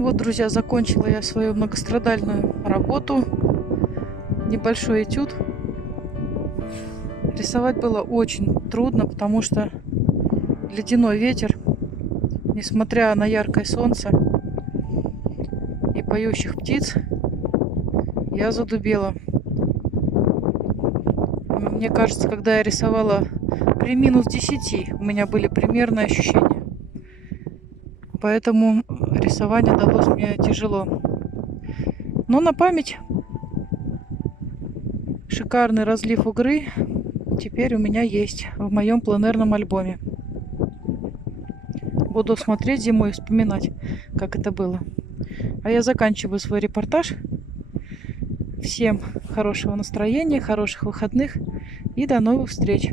Ну вот, друзья, закончила я свою многострадальную работу. Небольшой этюд. Рисовать было очень трудно, потому что ледяной ветер, несмотря на яркое солнце и поющих птиц, я задубела. Мне кажется, когда я рисовала при минус 10, у меня были примерные ощущения. Поэтому рисование далось мне тяжело. Но на память шикарный разлив угры теперь у меня есть в моем пленэрном альбоме. Буду смотреть зимой и вспоминать, как это было. А я заканчиваю свой репортаж. Всем хорошего настроения, хороших выходных и до новых встреч!